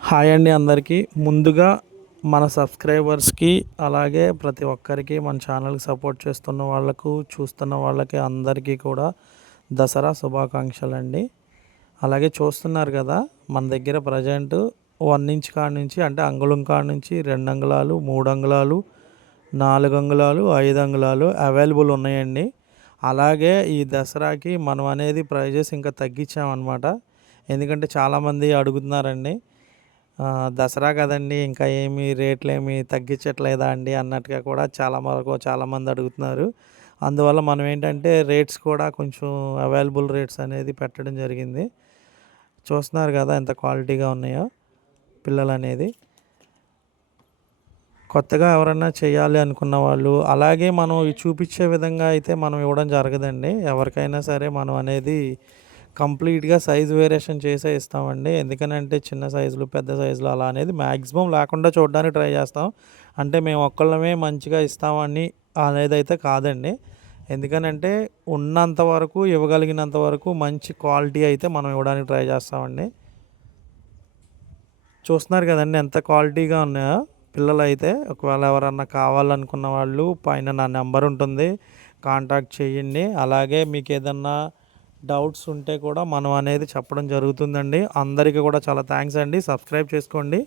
Hi అండి అందరికీ. ముందుగా మన సబ్స్క్రైబర్స్‌కి, అలాగే ప్రతి ఒక్కరికి మన ఛానల్‌కి సపోర్ట్ చేస్తున్న వాళ్ళకు, చూస్తున్న వాళ్ళకి అందరికీ కూడా దసరా శుభాకాంక్షలండి. అలాగే చూస్తున్నారు కదా, మన దగ్గర ప్రజెంట్ 1 ఇంచ్ కాడ నుంచి అంటే అంగుళం కాడ నుంచి 2 అంగుళాలు, 3 అంగుళాలు, 4 అంగుళాలు, 5 అంగుళాలు అవైలబుల్ ఉన్నాయండి. అలాగే ఈ దసరాకి మనం అనేది ప్రైజెస్ ఇంకా తగ్గించామన్నమాట. ఎందుకంటే చాలామంది అడుగుతున్నారండి. దసరా కదండీ! ఇంకా ఏమి రేట్లేమి తగ్గించట్లేదా అండి అన్నట్టుగా కూడా చాలామంది అడుగుతున్నారు. అందువల్ల మనం ఏంటంటే రేట్స్ కూడా కొంచెం అవైలబుల్ రేట్స్ అనేది పెట్టడం జరిగింది. చూస్తున్నారు కదా ఎంత క్వాలిటీగా ఉన్నాయో పిల్లలనేది. కొత్తగా ఎవరన్నా చేయాలి అనుకున్న వాళ్ళు, అలాగే మనం చూపించే విధంగా అయితే మనం ఇవ్వడం జరగదండి. ఎవరికైనా సరే మనం అనేది కంప్లీట్‌గా సైజ్ వేరియేషన్ చేసే ఇస్తామండి. ఎందుకనంటే చిన్న సైజులు, పెద్ద సైజులు అలా అనేది మాక్సిమం లేకుండా చూడడానికి ట్రై చేస్తాం. అంటే మేము ఒక్కళ్ళమే మంచిగా ఇస్తామని అనేదైతే కాదండి. ఎందుకనంటే ఉన్నంత వరకు, ఇవ్వగలిగినంత వరకు మంచి క్వాలిటీ అయితే మనం ఇవ్వడానికి ట్రై చేస్తామండి. చూస్తున్నారు కదండీ ఎంత క్వాలిటీగా ఉన్నాయో పిల్లలైతే. ఒకవేళ ఎవరన్నా కావాలనుకున్న వాళ్ళు పైన నా నెంబర్ ఉంటుంది. కాంటాక్ట్ చేయండి. అలాగే మీకేదన్నా డౌట్స్ ఉంటే కూడా మనం అనేది చెప్పడం జరుగుతుందండి. అందరికీ కూడా చాలా థ్యాంక్స్ అండి. సబ్స్క్రైబ్ చేసుకోండి.